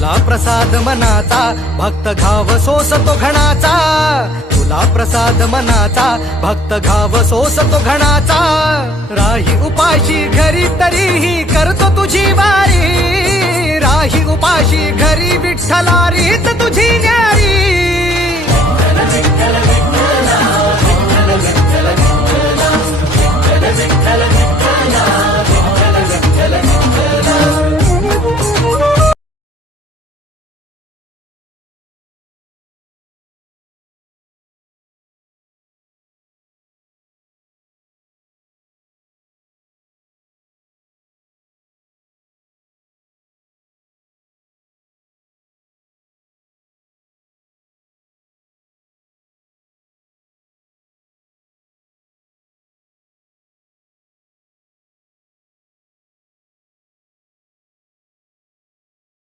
तुला प्रसाद मनाचा भक्त घाव सोसतो घणाचा, तुला प्रसाद मनाचा भक्त घाव सोसतो घणाचा. राही उपाशी घरी तरीही करतो तुझी वारी, राही उपाशी घरी विठ्ठला रीत तुझी न्यारी.